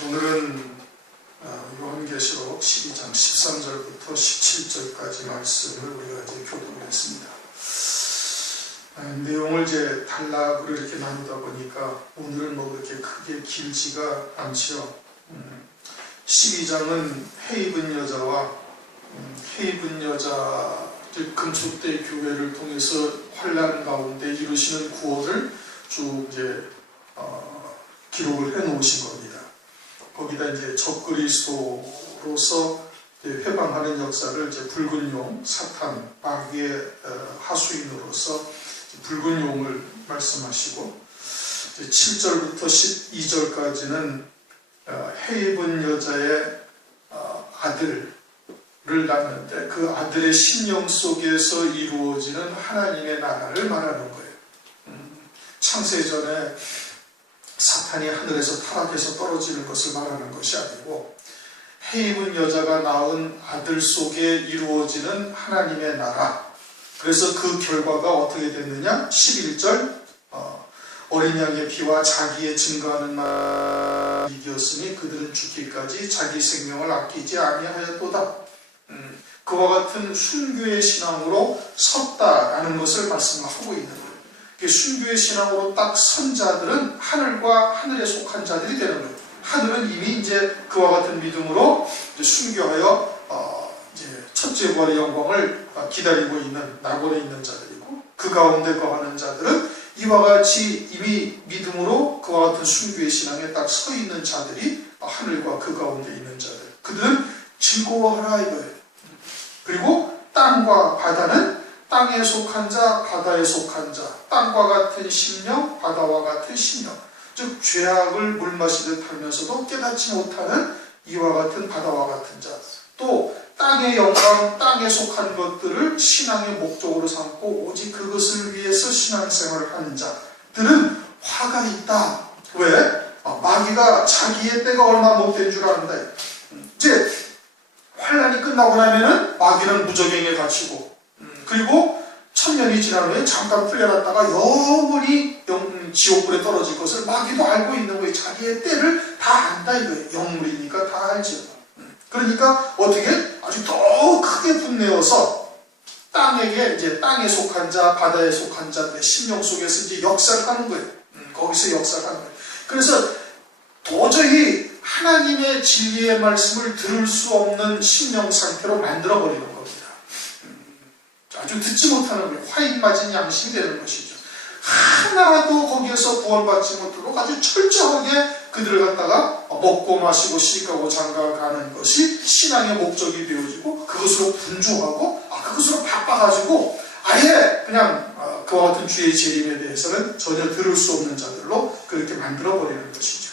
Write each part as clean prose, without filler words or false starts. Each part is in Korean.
오늘은 요한계시록 12장 13절부터 17절까지 말씀을 우리가 이제 교독을 했습니다. 내용을 이제 단락으로 이렇게 나누다 보니까 오늘은 뭐 그렇게 크게 길지가 않지요. 12장은 해입은 여자와 해입은 여자들 금속대 교회를 통해서 환난 가운데 이루시는 구원을 쭉 이제 기록을 해 놓으신 겁니다. 거기다 이제 적그리스도로서 회방하는 역사를 이제 붉은 용, 사탄, 마귀의 하수인으로서 붉은 용을 말씀하시고, 7절부터 12절까지는 해입은 여자의 아들을 낳는데 그 아들의 심령 속에서 이루어지는 하나님의 나라를 말하는 거예요. 창세전에 사탄이 하늘에서 타락해서 떨어지는 것을 말하는 것이 아니고 해입은 여자가 낳은 아들 속에 이루어지는 하나님의 나라. 그래서 그 결과가 어떻게 됐느냐? 11절 어린 양의 피와 자기의 증거하는 말을 이겼으니 그들은 죽기까지 자기 생명을 아끼지 아니하였도다. 그와 같은 순교의 신앙으로 섰다라는 것을 말씀하고 있는 거예요. 순교의 신앙으로 딱 선 자들은 하늘과 하늘에 속한 자들이 되는 거예요. 하늘은 이미 이제 그와 같은 믿음으로 순교하여 이제 첫째 부활의 영광을 기다리고 있는 낙원에 있는 자들이고, 그 가운데 거하는 자들은 이와 같이 이미 믿음으로 그와 같은 순교의 신앙에 딱 서 있는 자들이 하늘과 그 가운데 있는 자들. 그들은 즐거워하라 이거예요. 그리고 땅과 바다는 땅에 속한 자, 바다에 속한 자, 땅과 같은 심령, 바다와 같은 심령, 즉 죄악을 물마시듯 하면서도 깨닫지 못하는 이와 같은 바다와 같은 자, 또 땅의 영광, 땅에 속한 것들을 신앙의 목적으로 삼고 오직 그것을 위해서 신앙생활을 하는 자들은 화가 있다. 왜? 마귀가 자기의 때가 얼마 못된 줄 안다. 이제 환난이 끝나고 나면은 마귀는 무적행에 갇히고, 그리고 1000년이 지난 후에 잠깐 풀려났다가 영원히 지옥불에 떨어질 것을 마귀도 알고 있는 거예요. 자기의 때를 다 안다 이거예요. 영물이니까 다 알죠. 그러니까 어떻게 아주 더 크게 분내어서 땅에게 이제 땅에 속한 자, 바다에 속한 자들의 심령 속에서 이제 역사를 하는 거예요. 거기서 역사를 하는 거예요. 그래서 도저히 하나님의 진리의 말씀을 들을 수 없는 심령 상태로 만들어 버리는 겁니다. 아주 듣지 못하는 거예요. 화인 맞은 양심이 되는 것이죠. 하나도 거기에서 구원받지 못하고 아주 철저하게 그들을 갖다가 먹고 마시고 시집가고 장가가는 것이 신앙의 목적이 되어지고, 그것으로 분주하고 그것으로 바빠가지고 아예 그냥 그와 같은 주의 재림에 대해서는 전혀 들을 수 없는 자들로 그렇게 만들어버리는 것이죠.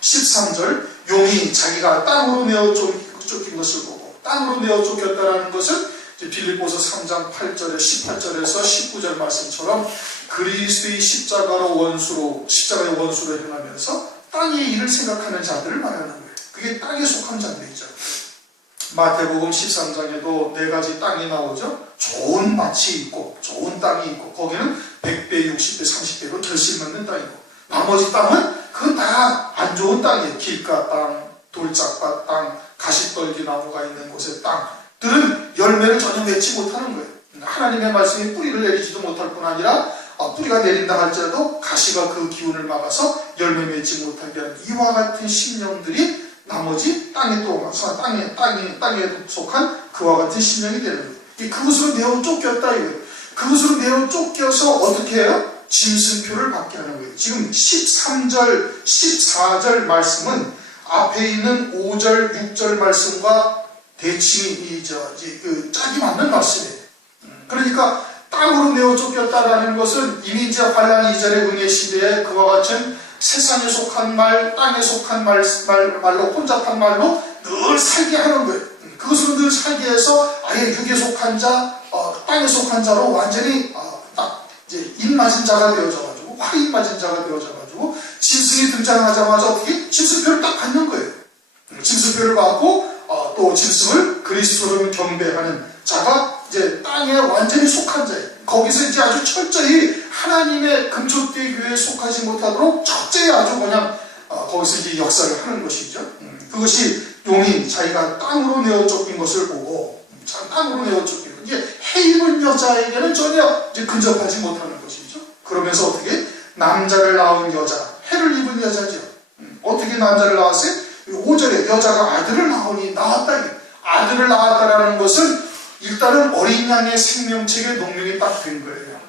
13절, 용이 자기가 땅으로 내어 쫓긴 것을 보고, 땅으로 내어 쫓겼다라는 것은 빌립보서 3장 8절에 18절에서 19절 말씀처럼 그리스도의 십자가의 원수로 행하면서 땅의 일을 생각하는 자들을 말하는 거예요. 그게 땅에 속한 자들이죠. 마태복음 13장에도 4가지 땅이 나오죠. 좋은 밭이 있고 좋은 땅이 있고, 거기는 100배, 60배, 30배로 결실맞는 땅이고, 나머지 땅은 그건 다 안 좋은 땅이에요. 길가 땅, 돌짝밭 땅, 가시떨기 나무가 있는 곳의 땅들은 열매를 전혀 맺지 못하는 거예요. 하나님의 말씀이 뿌리를 내리지도 못할 뿐 아니라 뿌리가 내린다 할지라도 가시가 그 기운을 막아서 열매 맺지 못하게 하는 이와 같은 심령들이 나머지 땅에 속한 그와 같은 심령이 되는 거예요. 그것으로 내어 쫓겼다 이거예요. 그것으로 내어 쫓겨서 어떻게 해요? 짐승표를 받게 하는 거예요. 지금 13절, 14절 말씀은 앞에 있는 5절, 6절 말씀과 대칭이 짝이 맞는 말씀이에요. 그러니까 땅으로 내어 쫓겼다라는 것은 이미 이제 환란 이전의 은혜 시대에 그와 같은 세상에 속한 말, 땅에 속한 말로 혼잡한 말로 늘 살게 하는 거예요. 그것으로 늘 살게 해서 아예 육에 속한 자, 땅에 속한 자로 완전히 딱 이제 입맞은 자가 되어져가지고, 화인 맞은 자가 되어져가지고, 짐승이 등장하자마자 어떻게 짐승표를 딱 받는 거예요. 짐승표를 받고 또 짐승을 그리스도를 경배하는 자가 이제 땅에 완전히 속한 자예요. 거기서 이제 아주 철저히 하나님의 금속대 교회에 속하지 못하도록 철저히 아주 그냥 거기서 이제 역사를 하는 것이죠. 그것이 용이 자기가 땅으로 내어 쫓긴 것을 보고, 땅으로 내어 쫓긴 것. 이제 해 입은 여자에게는 전혀 이제 근접하지 못하는 것이죠. 그러면서 어떻게 남자를 낳은 여자, 해를 입은 여자죠. 어떻게 남자를 낳았어요? 5절에 여자가 아들을 낳았다. 아들을 낳았다라는 것은 일단은 어린 양의 생명책에 농명이 딱 된 거예요.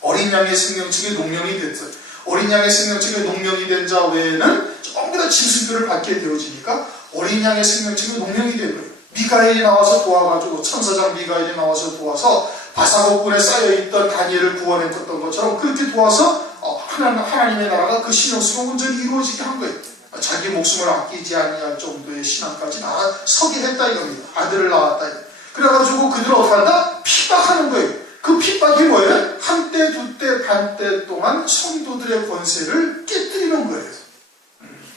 어린 양의 생명책에 농명이 됐어요. 어린 양의 생명책에 농명이 된 자 외에는 전부 다 짐승표를 받게 되어지니까 어린 양의 생명책에 농명이 된 거예요. 미가엘이 나와서 도와가지고, 천사장 미가엘이 나와서 도와서 바사곡군에 쌓여있던 다니엘을 구원했던 것처럼 그렇게 도와서 하나님의 나라가 그 신령스러운 온전히 이루어지게 한 거예요. 자기 목숨을 아끼지 아니할 정도의 신앙까지 나서게 했다 이겁니다. 아들을 낳았다. 그래가지고 그들을 어떻게 한다? 핍박하는 거예요. 그 핍박이 뭐예요? 한때, 두때, 반때 동안 성도들의 권세를 깨뜨리는 거예요.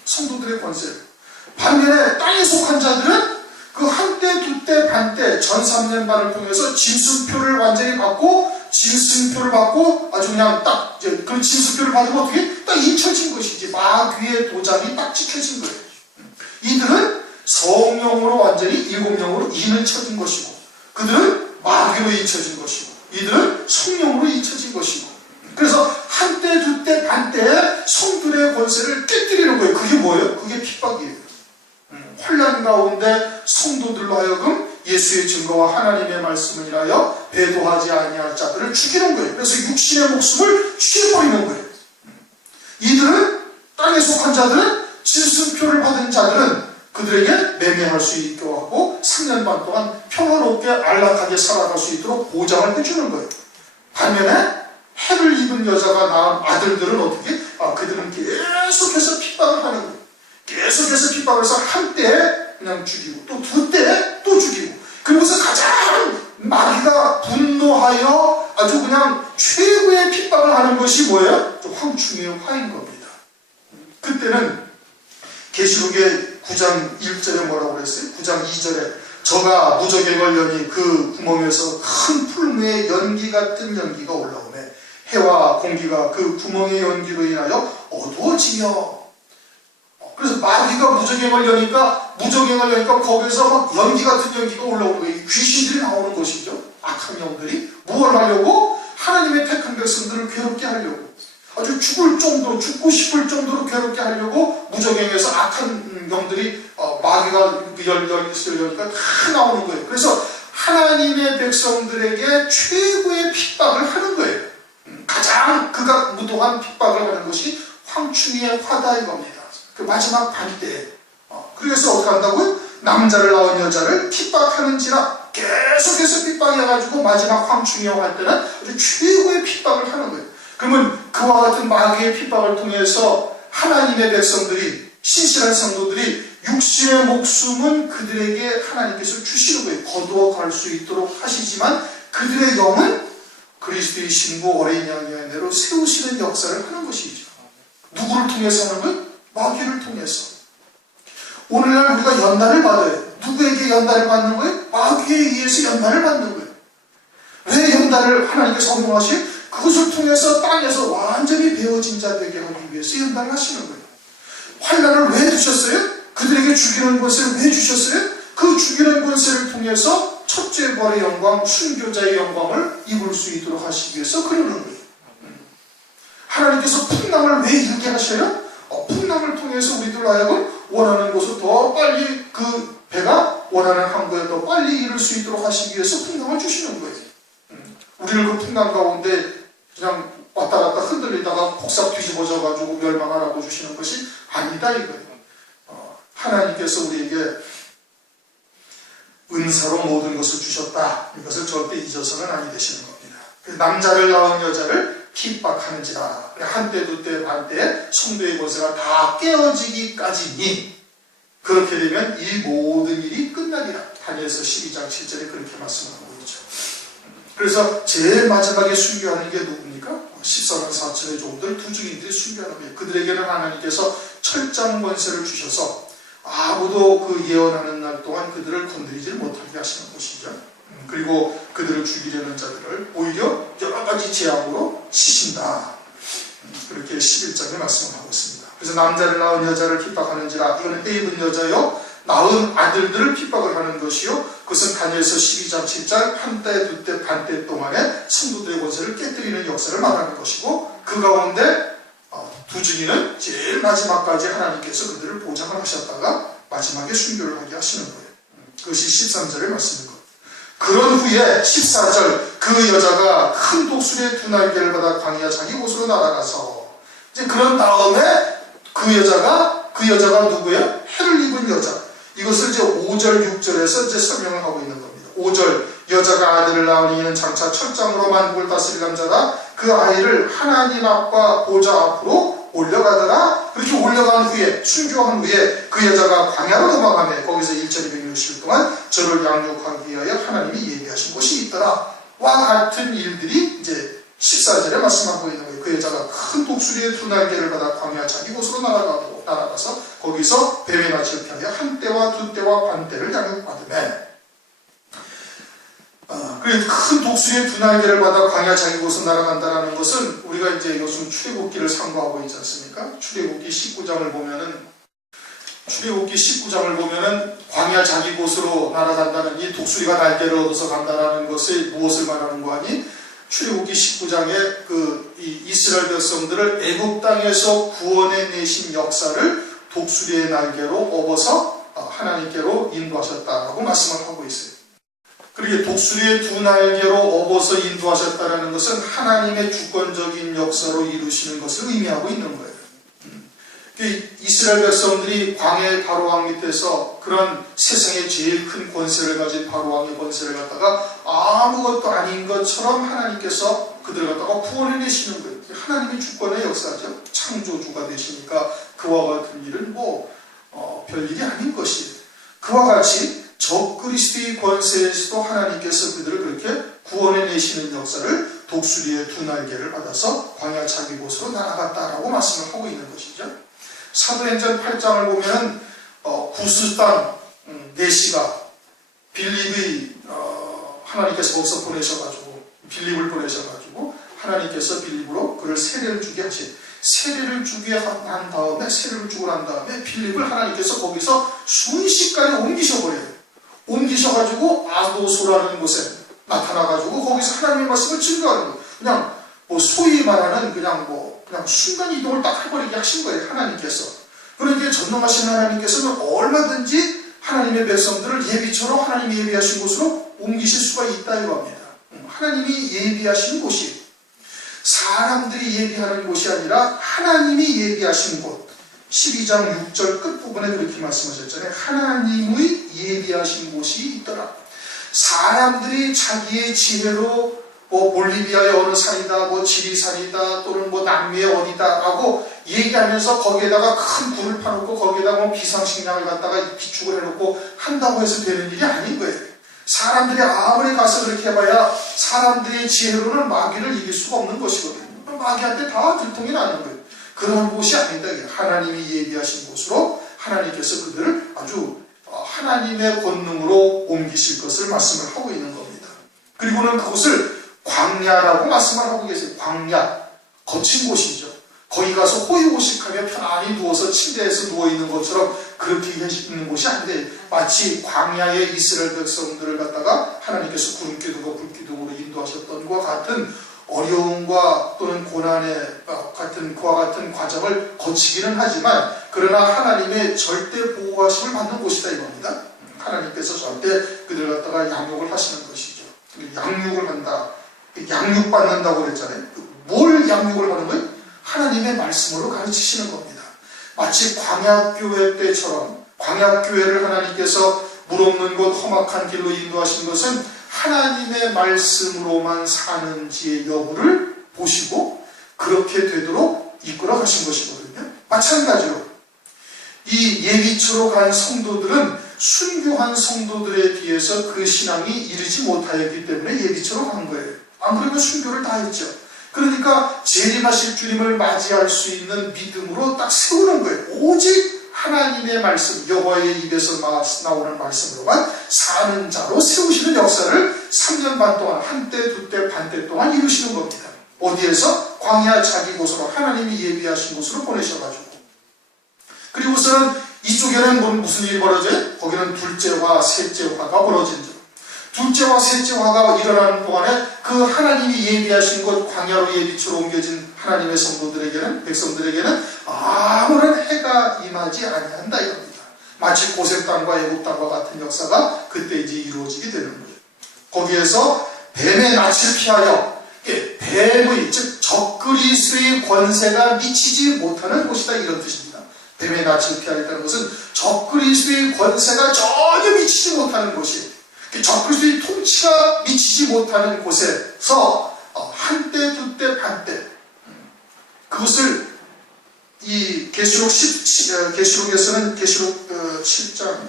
성도들의 권세를. 반면에 땅에 속한 자들은 그 한때, 두때, 반때, 전 3년 반을 통해서 짐승표를 완전히 받고, 짐승표를 받고, 아주 그냥 딱, 그 짐승표를 받으면 어떻게? 딱 잊혀진 것이지. 마귀의 도장이 딱 찍혀진 거예요. 이들은 성령으로 완전히 7영으로 인을 쳐진 것이고, 그들은 마귀로 잊혀진 것이고, 이들은 성령으로 잊혀진 것이고. 그래서 한때, 두때, 반때 성들의 권세를 깨뜨리는 거예요. 그게 뭐예요? 그게 핍박이에요. 혼란 가운데 성도들로 하여금 예수의 증거와 하나님의 말씀을 인하여 배도하지 아니할 자들을 죽이는 거예요. 그래서 육신의 목숨을 취해버리는 거예요. 이들은, 땅에 속한 자들은, 짐승표를 받은 자들은 그들에게 매매할 수 있게 하고 3년 반 동안 평화롭게 안락하게 살아갈 수 있도록 보장을 해주는 거예요. 반면에 해를 입은 여자가 낳은 아들들은 어떻게? 그들은 계속해서 핍박을 하는 거예요. 계속해서 핍박을 해서 한때 그냥 죽이고, 또 두 때 또 죽이고, 그러면서 가장 마귀가 분노하여 아주 그냥 최고의 핍박을 하는 것이 뭐예요? 황충의 화인 겁니다. 그때는 계시록의 9장 1절에 뭐라고 그랬어요? 9장 2절에 저가 무적액을 여니 그 구멍에서 큰 풀무에 연기 같은 연기가 올라오매 해와 공기가 그 구멍의 연기로 인하여 어두워지며. 그래서 마귀가 무적행을 여니까 거기서 막 연기 같은 연기가 올라오는 거예요. 귀신들이 나오는 것이죠. 악한 영들이 무엇을 하려고? 하나님의 택한 백성들을 괴롭게 하려고, 아주 죽고 싶을 정도로 괴롭게 하려고 무적행에서 악한 영들이 마귀가 여니까 다 나오는 거예요. 그래서 하나님의 백성들에게 최고의 핍박을 하는 거예요. 가장 그가 무도한 핍박을 하는 것이 황충의 화다 이겁니다. 그 마지막 반때. 그래서 어떻게 한다고요? 남자를 낳은 여자를 핍박하는지라 계속해서 핍박해가지고 마지막 황충의 화 때는 아주 최고의 핍박을 하는 거예요. 그러면 그와 같은 마귀의 핍박을 통해서 하나님의 백성들이, 신실한 성도들이 육신의 목숨은 그들에게 하나님께서 주시는 거예요. 거두어 갈 수 있도록 하시지만 그들의 영은 그리스도의 신부 어린 양의 은혜로 세우시는 역사를 하는 것이죠. 누구를 통해서 하는 거예요? 마귀를 통해서. 오늘날 우리가 연단을 받아요. 누구에게 연단을 받는 거예요? 마귀에 의해서 연단을 받는 거예요. 왜 연단을 하나님께서 허용하시요? 그것을 통해서 땅에서 완전히 베어진 자 되게 하기 위해서 연단을 하시는 거예요. 환난을 왜 주셨어요? 그들에게 죽이는 권세를 왜 주셨어요? 그 죽이는 권세를 통해서 첫째 벌의 영광, 순교자의 영광을 입을 수 있도록 하시기 위해서 그러는 거예요. 하나님께서 풍랑을 왜 일게 하셔요? 풍랑을 통해서 우리들로 하여금 원하는 곳을 더 빨리, 그 배가 원하는 항구에 더 빨리 이룰 수 있도록 하시기 위해서 풍랑을 주시는 거예요. 우리를 그 풍랑 가운데 그냥 왔다 갔다 흔들리다가 폭삭 뒤집어져가지고 멸망하라고 주시는 것이 아니다 이거예요. 하나님께서 우리에게 은사로 모든 것을 주셨다. 이것을 절대 잊어서는 아니 되시는 겁니다. 남자를 낳은 여자를 핍박하는지라. 한때, 두때, 반때 성도의 권세가 다 깨어지기까지니 그렇게 되면 이 모든 일이 끝나리라. 다니엘서 12장 7절에 그렇게 말씀하고 있죠. 그래서 제일 마지막에 순교하는 게 누굽니까? 14만 4천의 종들, 두 증인들이 순교하는 거예요. 그들에게는 하나님께서 철장 권세를 주셔서 아무도 그 예언하는 날 동안 그들을 건드리지 못하게 하시는 것이죠. 그리고 그들을 죽이려는 자들을 오히려 여러 가지 재앙으로 치신다. 그렇게 11장에 말씀을 하고 있습니다. 그래서 남자를 낳은 여자를 핍박하는지라. 이거는 해 입은 여자요 낳은 아들들을 핍박을 하는 것이요, 그것은 다니엘서 12장 7절 한때 두때 반때 동안에 성도들의 권세를 깨뜨리는 역사를 말하는 것이고, 그 가운데 두 증인은 제일 마지막까지 하나님께서 그들을 보장을 하셨다가 마지막에 순교를 하게 하시는 거예요. 그것이 13절의 말씀인 거예요. 그런 후에 14절, 그 여자가 큰 독수리의 두 날개를 받아 광야 자기 곳으로 날아가서, 이제 그런 다음에 그 여자가 누구예요? 해를 입은 여자. 이것을 이제 5절, 6절에서 이제 설명을 하고 있는 겁니다. 5절, 여자가 아들을 낳으니 이는 장차 철장으로 만국을 다스릴 남자라. 그 아이를 하나님 앞과 보좌 앞으로 올려가더라. 그렇게 올려간 후에, 순교한 후에 그 여자가 광야로 도망하며 거기서 1,260일 동안 저를 양육하기 위하여 하나님이 예비하신 곳이 있더라. 와 같은 일들이 이제 14절에 말씀하고 있는 거예요. 그 여자가 큰 독수리의 두 날개를 받아 광야 자기 곳으로 날아가서 거기서 뱀의 낯을 피하여 한 때와 두 때와 반 때를 양육받으며, 큰 독수리의 두 날개를 받아 광야 자기 곳으로 날아간다는 것은, 우리가 이제 요즘 출애굽기를 상고하고 있지 않습니까? 출애굽기 19장을 보면은 광야 자기 곳으로 날아간다는, 이 독수리가 날개를 얻어서 간다는 것을 무엇을 말하는 거 아니? 출애굽기 19장에 이 이스라엘 백성들을 애굽 땅에서 구원해 내신 역사를 독수리의 날개로 업어서 하나님께로 인도하셨다라고 말씀을 하고 있어요. 그리고 독수리의 두 날개로 업어서 인도하셨다는 것은 하나님의 주권적인 역사로 이루시는 것을 의미하고 있는 거예요. 이스라엘 백성들이 광야의 바로왕 밑에서 그런 세상의 제일 큰 권세를 가진 바로왕의 권세를 갖다가 아무것도 아닌 것처럼 하나님께서 그들을 갖다가 구원해 내시는 거예요. 하나님의 주권의 역사죠. 창조주가 되시니까 그와 같은 일은 별일이 아닌 것이에요. 그와 같이 적그리스도의 권세에서도 하나님께서 그들을 그렇게 구원해 내시는 역사를 독수리의 두 날개를 받아서 광야 자기 곳으로 날아갔다라고 말씀을 하고 있는 것이죠. 사도행전 8장을 보면 구스 땅 내시가 빌립이 하나님께서 거기서 빌립을 보내셔가지고 하나님께서 빌립으로 그를 세례를 주게 하신, 세례를 주고 난 다음에 빌립을 하나님께서 거기서 순식간에 옮기셔가지고 아도소라는 곳에 나타나가지고 거기서 하나님의 말씀을 증거하는 거예요. 그냥 소위 말하는 그냥 순간 이동을 딱 해버리게 하신 거예요, 하나님께서. 그런데 전능하신 하나님께서는 얼마든지 하나님의 백성들을 예비처럼 하나님이 예비하신 곳으로 옮기실 수가 있다 이겁니다. 하나님이 예비하신 곳이 사람들이 예비하는 곳이 아니라 하나님이 예비하신 곳. 12장 6절 끝부분에 그렇게 말씀하셨잖아요. 하나님의 예비하신 곳이 있더라. 사람들이 자기의 지혜로 볼리비아의 어느 산이다, 지리산이다, 또는 남미의 어디다라고 얘기하면서 거기에다가 큰 불을 파놓고 거기에다가 비상식량을 갖다가 비축을 해놓고 한다고 해서 되는 일이 아닌 거예요. 사람들이 아무리 가서 그렇게 해봐야 사람들의 지혜로는 마귀를 이길 수가 없는 것이거든요. 마귀한테 다 들통이 나는 거예요. 그런 곳이 아니다. 하나님이 예비하신 곳으로 하나님께서 그들을 아주 하나님의 권능으로 옮기실 것을 말씀을 하고 있는 겁니다. 그리고는 그곳을 광야라고 말씀을 하고 계세요. 광야, 거친 곳이죠. 거기 가서 호의호식하며 편안히 누워서 침대에서 누워있는 것처럼 그렇게 있는 곳이 아닌데, 마치 광야의 이스라엘 백성들을 갖다가 하나님께서 구름기둥과 불기둥으로 인도하셨던 것과 같은 어려움과 또는 고난의 같은 그와 같은 과정을 거치기는 하지만, 그러나 하나님의 절대 보호하심을 받는 곳이다 이겁니다. 하나님께서 절대 그들을 갖다가 양육을 하시는 것이죠. 양육을 한다. 양육받는다고 그랬잖아요. 뭘 양육을 하는 거예요? 하나님의 말씀으로 가르치시는 겁니다. 마치 광야교회 때처럼, 광야교회를 하나님께서 물 없는 곳 험악한 길로 인도하신 것은 하나님의 말씀으로만 사는지의 여부를 보시고 그렇게 되도록 이끌어 가신 것이거든요. 마찬가지로 이 예비처로 간 성도들은 순교한 성도들에 비해서 그 신앙이 이르지 못하였기 때문에 예비처로 간 거예요. 안 그러면 순교를 다 했죠. 그러니까 재림하실 주님을 맞이할 수 있는 믿음으로 딱 세우는 거예요. 오직 하나님의 말씀, 여호와의 입에서 나오는 말씀으로만 사는 자로 세우시는 역사를 3년 반 동안, 한때, 두때, 반때 동안 이루시는 겁니다. 어디에서? 광야 자기 곳으로, 하나님이 예비하신 곳으로 보내셔가지고. 그리고서는 이쪽에는 무슨 일이 벌어져요? 거기는 둘째화, 셋째화가 벌어진다. 둘째와 셋째화가 일어나는 동안에 그 하나님이 예비하신 곳 광야로 예비처로 옮겨진 하나님의 성도들에게는, 백성들에게는 아무런 해가 임하지 아니한다 이겁니다. 마치 고색 땅과 애굽 땅과 같은 역사가 그때 이제 이루어지게 되는 거예요. 거기에서 뱀의 낯을 피하여, 뱀의 즉 적그리스의 권세가 미치지 못하는 곳이다 이런 뜻입니다. 뱀의 낯을 피하였다는 것은 적그리스의 권세가 전혀 미치지 못하는 곳이에요. 적그리스도의 통치가 미치지 못하는 곳에서 한때, 두때, 반때, 그것을 이 계시록에서는 계시록 7장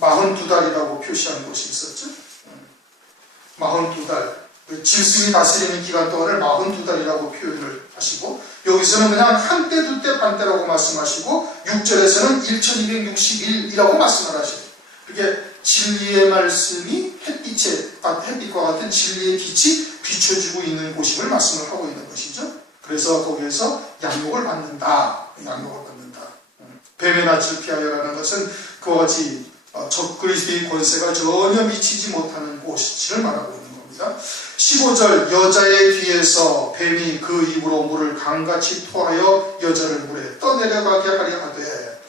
42달이라고 표시한 곳이 있었죠. 42달, 짐승이 다스리는 기간 동안을 42달이라고 표현을 하시고, 여기서는 그냥 한때, 두때, 반때라고 말씀하시고, 6절에서는 1261이라고 말씀을 하셔요. 그게 진리의 말씀이 햇빛과 같은 진리의 빛이 비춰주고 있는 곳임을 말씀을 하고 있는 것이죠. 그래서 거기에서 양육을 받는다. 뱀의 낯을 피하여라는 것은 그와 같이 적그리스도의 권세가 전혀 미치지 못하는 곳을 말하고 있는 겁니다. 15절, 여자의 뒤에서 뱀이 그 입으로 물을 강같이 토하여 여자를 물에 떠내려가게 하려 하되,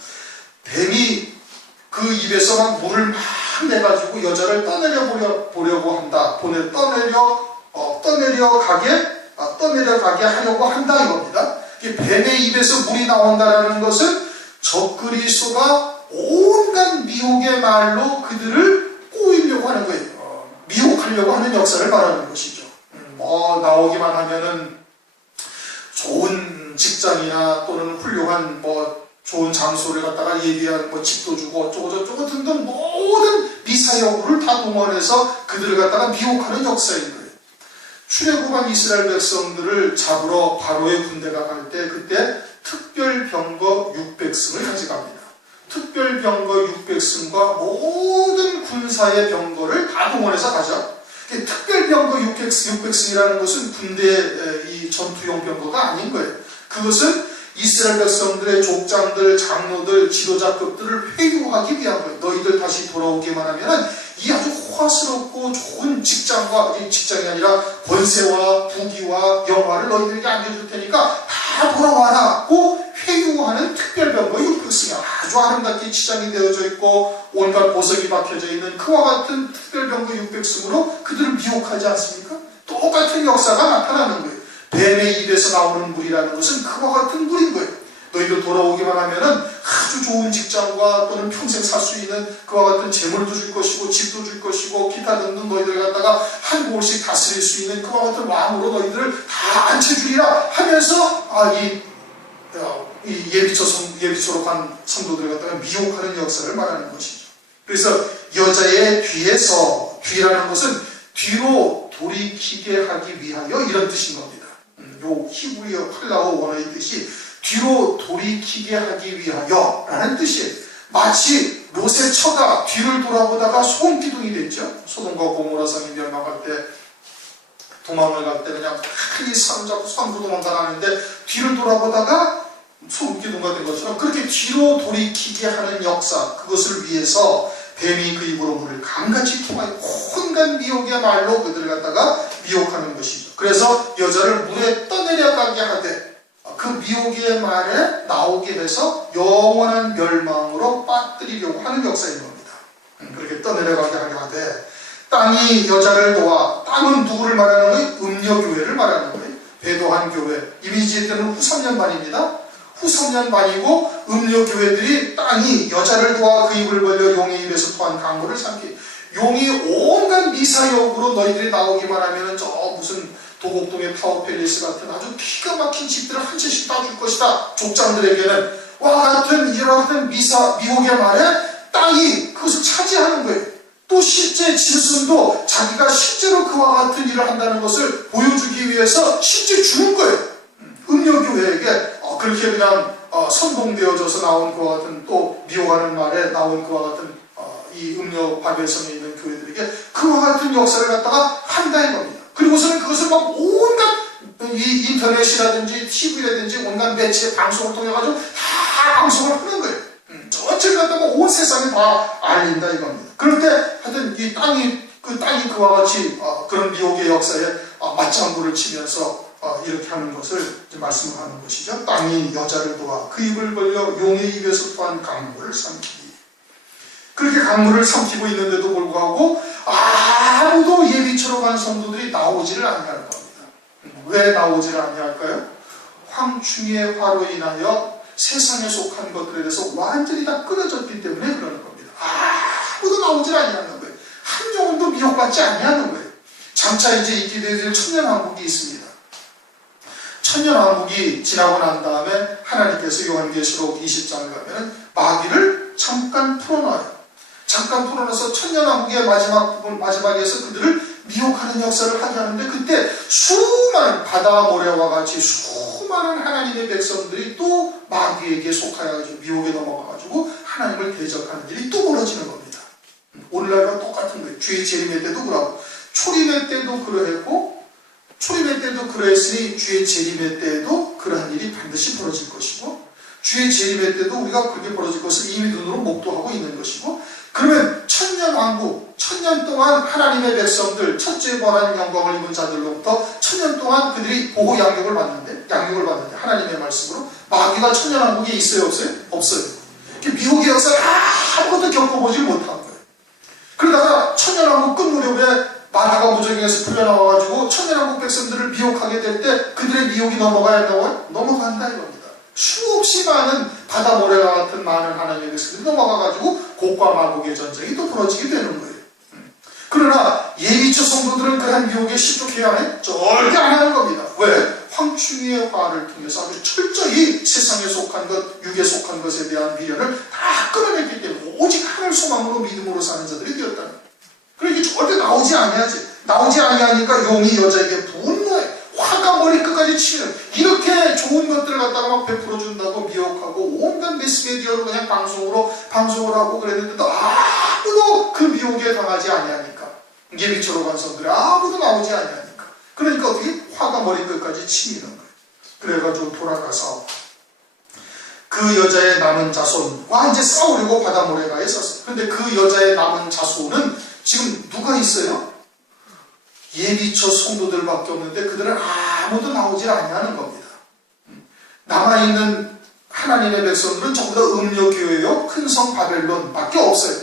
뱀이 그 입에서 막 물을 막 내가지고 여자를 떠내려 보려고 한다. 떠내려가게 하려고 한다 이겁니다. 뱀의 입에서 물이 나온다라는 것은 적그리스도가 온갖 미혹의 말로 그들을 꼬이려고 하는 거예요. 미혹하려고 하는 역사를 말하는 것이죠. 나오기만 하면은 좋은 직장이나 또는 훌륭한 좋은 장소를 갖다가 예비한 집도 주고 어쩌고저쩌고 등등 모든 미사여구를 다 동원해서 그들을 갖다가 미혹하는 역사인 거예요. 출애굽한 이스라엘 백성들을 잡으러 바로의 군대가 갈 때 그때 특별병거 600승을 가져갑니다. 특별병거 600승과 모든 군사의 병거를 다 동원해서 가죠. 특별병거 600승이라는 것은 군대의 이 전투용 병거가 아닌 거예요. 그것은 이스라엘 백성들의 족장들, 장로들, 지도자급들을 회유하기 위한 거예요. 너희들 다시 돌아오기만 하면 이 아주 호화스럽고 좋은 직장이 아니라 권세와 부귀와 영화를 너희들에게 안겨줄 테니까 다 돌아와라고 회유하는 특별병거 600승이 아주 아름답게 치장이 되어져 있고 온갖 보석이 박혀져 있는 그와 같은 특별병거 600승으로 그들을 미혹하지 않습니까? 똑같은 역사가 나타나는 거예요. 뱀의 입에서 나오는 물이라는 것은 그와 같은 물인 거예요. 너희들 돌아오기만 하면은 아주 좋은 직장과 또는 평생 살 수 있는 그와 같은 재물도 줄 것이고 집도 줄 것이고 기타 등등 너희들 갖다가 한 곳씩 다스릴 수 있는 그와 같은 왕으로 너희들을 다 앉혀주리라 하면서 이 예비처로 간 성도들 갖다가 미혹하는 역사를 말하는 것이죠. 그래서 여자의 뒤라는 것은 뒤로 돌이키게 하기 위하여 이런 뜻인 겁니다. 요 히브리어 팔라어 원어의 뜻이 뒤로 돌이키게 하기 위하여 라는 뜻이에요. 마치 롯의 처가 뒤를 돌아보다가 소금기둥이 됐죠. 소돔과 고모라 성이 멸망할 때 도망을 갈 때 그냥 빨리 산으로 도망가라는데 뒤를 돌아보다가 소금기둥가 된 것처럼 그렇게 뒤로 돌이키게 하는 역사, 그것을 위해서 뱀이 그 입으로 물을 강같이 통하여 온갖 미혹의 말로 그들을 갖다가 미혹하는 것이죠. 그래서 여자를 물에 떠내려가게 하되 그 미혹의 말에 나오게 해서 영원한 멸망으로 빠뜨리려고 하는 역사인 겁니다. 그렇게 떠내려가게 하되 땅이 여자를 도와, 땅은 누구를 말하는 거예요? 음녀교회를 말하는 거예요. 배도한 교회, 이미지에 때는 후 3년 만입니다. 후 3년 만이고 음녀교회들이 땅이 여자를 도와 그 입을 벌려 용의 입에서 토한 강물을 삼키, 용이 온갖 미사역으로 너희들이 나오기만 하면 저 무슨 도곡동의 타워팰리스 같은 아주 기가 막힌 집들을 한 채씩 따줄 것이다. 족장들에게는 와 같은 이런 미혹의 말에 땅이 그것을 차지하는 거예요. 또 실제 짐승도 자기가 실제로 그와 같은 일을 한다는 것을 보여주기 위해서 실제 주는 거예요. 음녀교회에게 그렇게 그냥 선동되어져서 나온 그와 같은 또 미혹하는 말에 나온 그와 같은 이 음녀 바벨성에 있는 교회들에게 그와 같은 역사를 갖다가 한다는 겁니다. 그리고서는 그것을 막 온갖 이 인터넷이라든지 TV라든지 온갖 매체 방송을 통해 가지고 다 방송을 하는 거예요. 전체를 갖다가 온 세상에 다 알린다 이겁니다. 그럴 때 하여튼 이 땅이 그와 같이 그런 미혹의 역사에 맞장구를 치면서 이렇게 하는 것을 말씀을 하는 것이죠. 땅이 여자를 도와 그 입을 벌려 용의 입에서 토한 강물을 삼키기. 그렇게 강물을 삼키고 있는데도 불구하고 아무도 예비처로 간 성도들이 나오지를 아니하는 겁니다. 왜 나오지를 아니할까요? 황충의 화로 인하여 세상에 속한 것들에 대해서 완전히 다 끊어졌기 때문에 그러는 겁니다. 아무도 나오질 아니하는 거예요. 한 영혼도 미혹받지 아니하는 거예요. 장차 이제 있게 될 천년왕국이 있습니다. 천년왕국이 지나고 난 다음에 하나님께서 요한계시록 20장을 가면 마귀를 잠깐 풀어놔요. 잠깐 풀어놔서 천년왕국의 마지막 부분, 마지막에서 그들을 미혹하는 역사를 하게 하는데, 그때 수많은 바다 모래와 같이 수많은 하나님의 백성들이 또 마귀에게 속하여가지고 미혹에 넘어가가지고 하나님을 대적하는 일이 또 벌어지는 겁니다. 오늘날과 똑같은 거예요. 주의 재림의 때도 그러고, 초림의 때도 그러했고, 초림의 때도 그러했으니 주의 재림의 때에도 그러한 일이 반드시 벌어질 것이고, 주의 재림의 때도 우리가 그렇게 벌어질 것을 이미 눈으로 목도하고 있는 것이고, 그러면 천년왕국, 천년 동안 하나님의 백성들, 첫째 부활한 영광을 입은 자들로부터 천년 동안 그들이 보호 양육을 받는데 하나님의 말씀으로 마귀가 천년왕국에 있어요, 없어요? 없어요. 미혹의 역사를 아무것도 겪어보지 못한 거예요. 그러다가 천년왕국 끝 무렵에 마귀가 무적행에서 풀려나와가지고 천년왕국 백성들을 미혹하게 될 때 그들의 미혹이 넘어가야 한다고요? 넘어간다 이겁니다. 수없이 많은 바다 모래와 같은 많은 하나님의 백성들이 넘어가가지고 곡과 마곡의 전쟁이 또 벌어지게 되는 거예요. 그러나 예비처 성도들은 그런 미혹에 실족해야 하네? 절대 안 하는 겁니다. 왜? 황충의 화를 통해서 아주 철저히 세상에 속한 것, 육에 속한 것에 대한 미련을 다 끊어냈기 때문에 오직 하늘 소망으로 믿음으로 사는 자들이 되었다는 거예요. 그러니까 절대 나오지 아니하지. 나오지 아니하니까 용이 여자에게 분노해. 화가 머리 끝까지 치면 이렇게 좋은 것들을 갖다가 막 베풀어준다고 미혹하고 온갖 매스미디어로 그냥 방송을 하고 그랬는데도 아무도 그 미혹에 당하지 아니하니까, 예비처로 간 성들이 아무도 나오지 아니하니까, 그러니까 어떻게 화가 머리 끝까지 치미는 거예요. 그래가지고 돌아가서 그 여자의 남은 자손과 이제 싸우려고 바다 모래가에 섰어요. 그런데 그 여자의 남은 자손은 지금 누가 있어요? 예비처 성도들밖에 없는데 그들은 아무도 나오지 아니하는 겁니다. 남아있는 하나님의 백성들은 전부 다 음료교회요, 큰 성 바벨론밖에 없어요.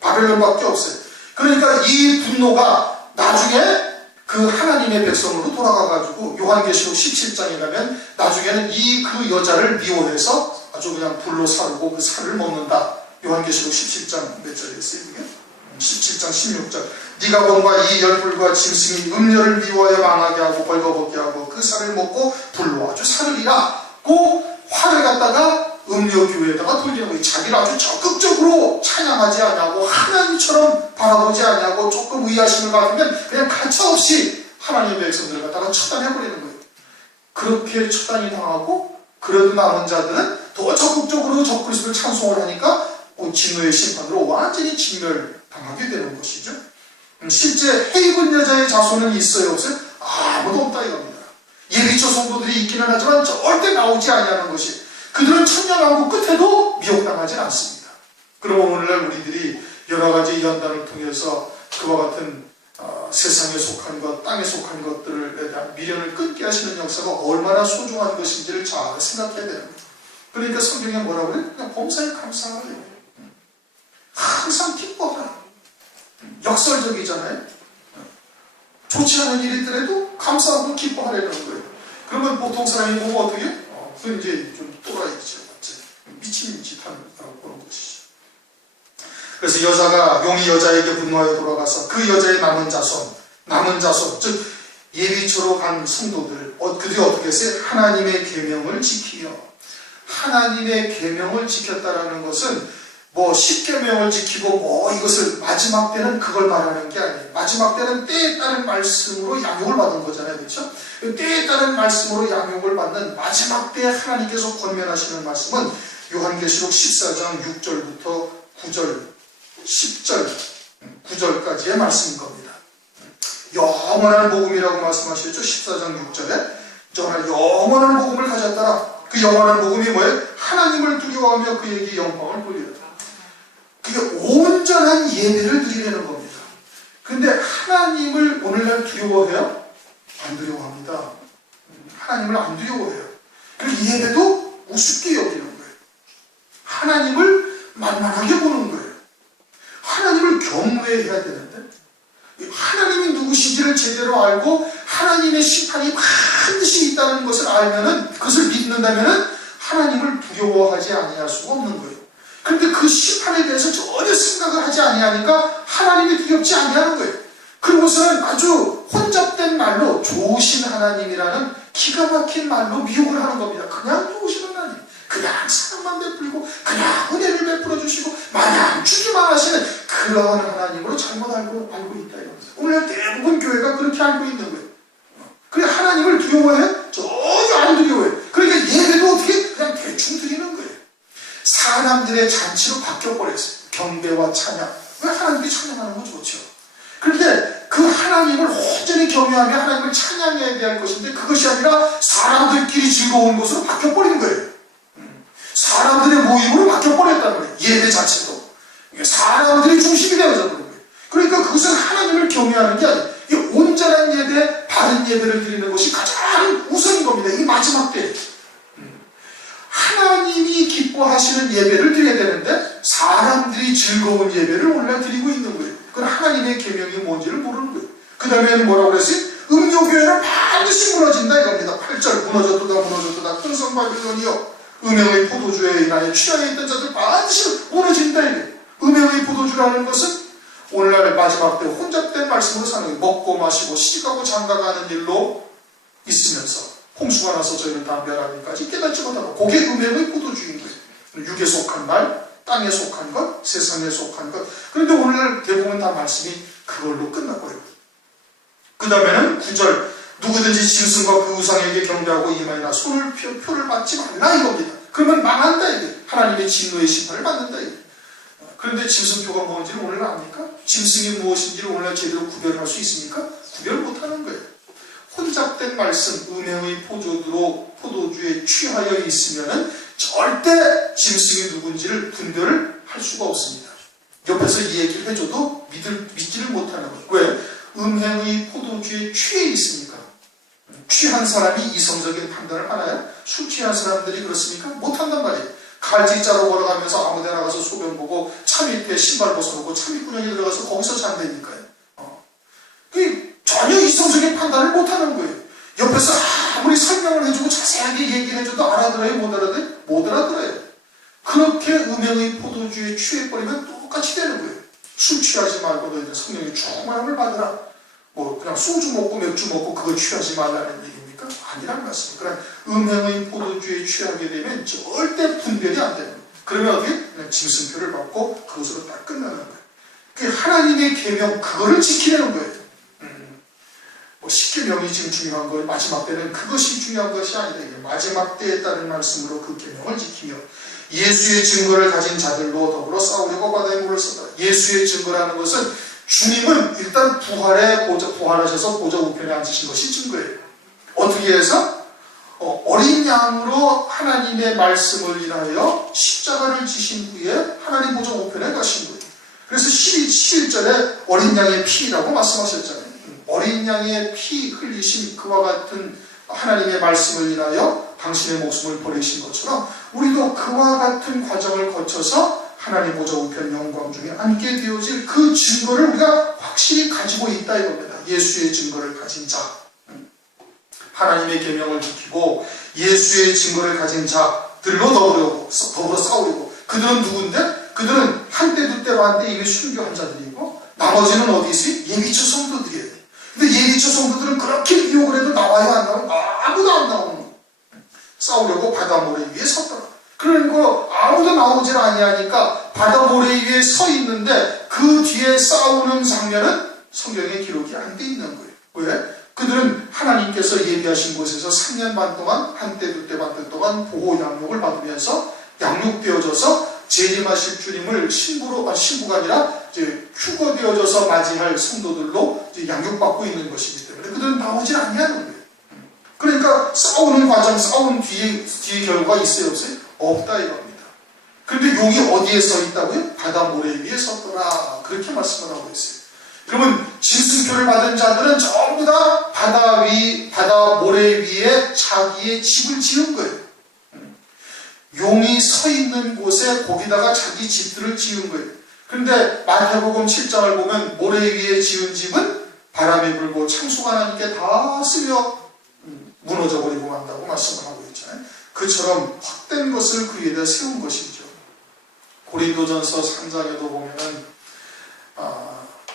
바벨론밖에 없어요. 그러니까 이 분노가 나중에 그 하나님의 백성으로 돌아가가지고 요한계시록 17장에 가면 나중에는 그 여자를 미워해서 아주 그냥 불로 사르고 그 살을 먹는다. 요한계시록 17장 몇 절에 있어요? 17장 16절. 네가 본바 이 열불과 짐승이 음료를 미워하여 망하게 하고 벌거벗게 하고 그 살을 먹고 불로 아주 사르리라고 화를 갖다가 음료교회에다가 돌리는 거예요. 자기를 아주 적극적으로 찬양하지 아니하고 하나님처럼 바라보지 아니하고 조금 의아심을 받으면 그냥 가차없이 하나님의 백성들을 갖다가 처단해버리는 거예요. 그렇게 처단이 당하고 그래도 남은 자들은 더 적극적으로 적그리스도를 찬송을 하니까 진노의 심판으로 완전히 진멸당하게 되는 것이죠. 실제 헤이븐 여자의 자손은 있어요, 없어요? 아무도 없다 이겁니다. 예비처 성도들이 있기는 하지만 절대 나오지 아니하는 것이, 그들은 천년왕국 끝에도 미혹당하지 않습니다. 그럼 오늘날 우리들이 여러가지 연단을 통해서 그와 같은 세상에 속한 것, 땅에 속한 것들에 대한 미련을 끊게 하시는 역사가 얼마나 소중한 것인지를 잘 생각해야 되는 거예요. 그러니까 성경에 뭐라고 해요? 그냥 범사에 감사하래요. 항상 기뻐하라. 역설적이잖아요. 좋지 않은 일이 있더라도 감사하고 기뻐하라는 거예요. 그러면 보통 사람이 보면 어떻게? 그건 이제 좀 또라이죠. 미친 짓 하는 그런 것이죠. 그래서 용이 여자에게 분노하여 돌아가서 그 여자의 남은 자손, 즉 예비처로 간 성도들, 그들이 어떻게 했어요? 하나님의 계명을 지키며, 하나님의 계명을 지켰다라는 것은 뭐 10계명을 지키고 이것을 마지막 때는 그걸 말하는 게 아니에요. 마지막 때는 때에 따른 말씀으로 양육을 받은 거잖아요. 그렇죠? 때에 따른 말씀으로 양육을 받는 마지막 때에 하나님께서 권면하시는 말씀은 요한계시록 14장 6절부터 9절, 10절, 9절까지의 말씀인 겁니다. 영원한 복음이라고 말씀하셨죠. 14장 6절에 정말 영원한 복음을 가졌더라. 그 영원한 복음이 뭐예요? 하나님을 두려워하며 그에게 영광을 돌리라. 그게 온전한 예배를 드리려는 겁니다. 근데 하나님을 오늘날 두려워해요? 안 두려워합니다. 하나님을 안 두려워해요. 그리고 예배도 우습게 여기는 거예요. 하나님을 만만하게 보는 거예요. 하나님을 경외해야 되는데 하나님이 누구신지를 제대로 알고 하나님의 심판이 반드시 있다는 것을 알면은, 그것을 믿는다면은 하나님을 두려워하지 아니할 수가 없는 거예요. 그런데 그 심판에 대해서 전혀 생각을 하지 아니하니까 하나님이 두렵지 아니하는 거예요. 그것은 아주 혼잡된 말로 좋으신 하나님이라는 기가 막힌 말로 미혹을 하는 겁니다. 그냥 좋으신 하나님, 그냥 사랑만 베풀고 그냥 은혜를 베풀어 주시고 마냥 주기만 하시는 그런 하나님으로 잘못 알고 있다 이거죠. 오늘 대부분 교회가 그렇게 알고 있는 거예요. 그래, 하나님을 두려워해? 전혀 안 두려워해. 그러니까 예배도 어떻게 그냥 대충 드리는 거예요. 사람들의 잔치로 바뀌어버렸어요. 경배와 찬양. 왜 하나님께 찬양하는 건 좋죠. 그런데 그 하나님을 온전히 경외하며 하나님을 찬양해야 될 것인데 그것이 아니라 사람들끼리 즐거운 것으로 바뀌어버린 거예요. 사람들의 모임으로 바뀌어버렸다는 거예요. 예배 자체도. 사람들이 중심이 되어져 버린 거예요. 그러니까 그것은 하나님을 경외하는 게 아니에요. 이 온전한 예배, 바른 예배를 드리는 것이 가장 우선인 겁니다. 이 마지막 때. 하나님이 기뻐하시는 예배를 드려야 되는데 사람들이 즐거운 예배를 오늘날 드리고 있는 거예요. 그건 하나님의 계명이 뭔지를 모르는 거예요. 그 다음에는 뭐라고 그랬어요? 음료교회는 반드시 무너진다 이겁니다. 8절 무너졌도다 큰성 바빌론이여 음행의 포도주에 인하여 취하에 있던 자들 반드시 무너진다 이거예요. 음행의 포도주라는 것은 오늘날 마지막 때 혼잡된 말씀으로 사는 거예요. 먹고 마시고 시집가고 장가가는 일로 있으면서 홍수가 나서 저희는 다 멸하기까지 깨닫지 못하고 그게 음행의 포도주인 거예요. 육에 속한 말, 땅에 속한 것, 세상에 속한 것. 그런데 오늘 대부분 다 말씀이 그걸로 끝나버려요. 그 다음에는 9절 누구든지 짐승과 그 우상에게 경배하고 이마에나 손을 표를 받지 말라 이겁니다. 그러면 망한다 이게. 하나님의 진노의 심판을 받는다 이게. 그런데 짐승표가 뭔지를 오늘 압니까? 짐승이 무엇인지를 오늘 제대로 구별할 수 있습니까? 구별 못하는 거예요. 혼잡된 말씀, 음행의 포도주에 취하여 있으면은 절대 짐승이 누군지를 분별을 할 수가 없습니다. 옆에서 이 얘기를 해줘도 믿지를 못하는 거예요. 왜? 음행의 포도주에 취해 있으니까. 취한 사람이 이성적인 판단을 하나요? 술 취한 사람들이 그렇습니까? 못한단 말이에요. 갈지자로 걸어가면서 아무 데나 가서 소변 보고 차 밑에 신발 벗어놓고 차 밑구녕에 들어가서 거기서 잔다니까요. 전혀 이성적인 판단을 못하는 거예요. 옆에서 아무리 설명을 해주고 자세하게 얘기를 해줘도 알아들어요? 못 알아들어요? 못 알아들어요. 그렇게 음행의 포도주에 취해버리면 똑같이 되는 거예요. 술 취하지 말고 너희들 성령의 충만함을 받으라. 뭐 그냥 소주 먹고 맥주 먹고 그거 취하지 말라는 얘기입니까? 아니란 말씀이에요. 그러니까 음행의 포도주에 취하게 되면 절대 분별이 안 되는 거예요. 그러면 어떻게? 그냥 짐승표를 받고 그것으로 딱 끝나는 거예요. 그 하나님의 계명 그거를 지키려는 거예요. 뭐 10계명이 지금 중요한 거예요. 마지막 때는 그것이 중요한 것이 아니다. 마지막 때에 따른 말씀으로 그 계명을 지키며 예수의 증거를 가진 자들로 더불어 싸우려고 바다에 물을 쏟아. 예수의 증거라는 것은 주님은 일단 부활하셔서 보좌 우편에 앉으신 것이 증거예요. 어떻게 해서? 어린 양으로 하나님의 말씀을 인하여 십자가를 지신 후에 하나님 보좌 우편에 가신 거예요. 그래서 11절에 어린 양의 피라고 말씀하셨잖아요. 어린 양의 피 흘리신 그와 같은 하나님의 말씀을 인하여 당신의 목숨을 버리신 것처럼 우리도 그와 같은 과정을 거쳐서 하나님 보좌 우편 영광 중에 앉게 되어질 그 증거를 우리가 확실히 가지고 있다 이겁니다. 예수의 증거를 가진 자, 하나님의 계명을 지키고 예수의 증거를 가진 자들로 더불어 싸우려고. 그들은 누군데? 그들은 한때 두때로 한때 이미 순교한 자들이고 나머지는 어디 있어요? 예비처 성도들이에요. 근데 예비처 성도들은 그렇게 유혹을 해도 나와요 안 나와요? 아무도 안 나오는 거예요. 싸우려고 바다 모래 위에 섰더라. 그러니까 아무도 나오질 아니하니까 바다 모래 위에 서 있는데 그 뒤에 싸우는 장면은 성경에 기록이 안 돼 있는 거예요. 왜? 그들은 하나님께서 예비하신 곳에서 3년 반 동안 한때 두때 반때 동안 보호 양육을 받으면서 양육되어져서 재림하실 주님을 신부가 아니라 이제 휴거되어져서 맞이할 성도들로 이제 양육받고 있는 것이기 때문에 그들은 나오지 아니하는 거예요. 그러니까 싸우는 과정, 싸우는 뒤에 결과가 있어요, 없어요? 없다 이겁니다. 그런데 용이 어디에 서 있다고요? 바다 모래 위에 섰더라. 그렇게 말씀을 하고 있어요. 그러면 짐승표를 받은 자들은 전부 다 바다 모래 위에 자기의 집을 지은 거예요. 용이 서 있는 곳에 거기다가 자기 집들을 지은 거예요. 그런데 마태복음 7장을 보면 모래 위에 지은 집은 바람이 불고 창수가 나니까 다 쓸려 무너져 버리고 만다고 말씀을 하고 있잖아요. 그처럼 헛된 것을 그 위에다 세운 것이죠. 고린도전서 3장에도 보면은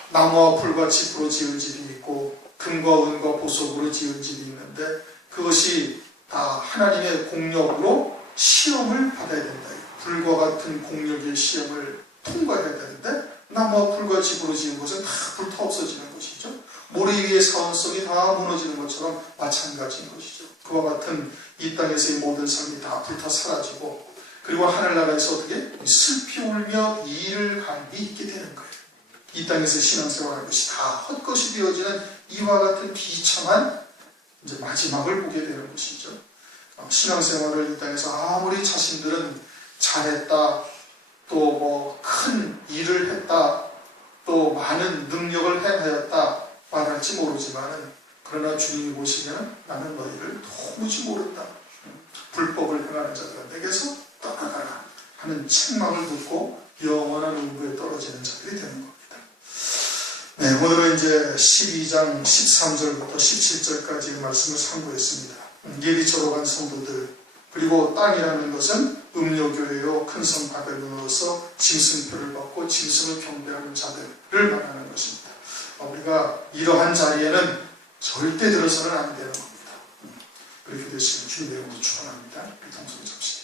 나무와 풀과 짚으로 지은 집이 있고 금과 은과 보석으로 지은 집이 있는데 그것이 다 하나님의 공력으로 시험을 받아야 된다. 불과 같은 공력의 시험을 통과해야 되는데 나무와 풀과 짚으로 지은 것은 다 불타 없어지는 것이죠. 모래 위의 사원성이 다 무너지는 것처럼 마찬가지인 것이죠. 그와 같은 이 땅에서의 모든 삶이 다 불타 사라지고 그리고 하늘나라에서 어떻게 슬피 울며 이를 감이 있게 되는 거예요. 이 땅에서 신앙생활하는 것이 다 헛것이 되어지는 이와 같은 비참한 이제 마지막을 보게 되는 것이죠. 신앙생활을 이 땅에서 아무리 자신들은 잘했다, 또 뭐 큰 일을 했다, 또 많은 능력을 행하였다 말할지 모르지만은 그러나 주님이 보시면 나는 너희를 도무지 모른다. 불법을 행하는 자들아 내게서 떠나가라 하는 책망을 듣고 영원한 음부에 떨어지는 자들이 되는 겁니다. 네, 오늘은 이제 12장 13절부터 17절까지 말씀을 참고했습니다. 예리처로 간 성도들, 그리고 땅이라는 것은 음료교회요 큰 성 바벨론으로서 짐승표를 받고 짐승을 경배하는 자들을 말하는 것입니다. 우리가 이러한 자리에는 절대 들어서는 안 되는 겁니다. 그렇게 되시면 주님의 이름으로 축원합니다. 우리 동성 잡시다.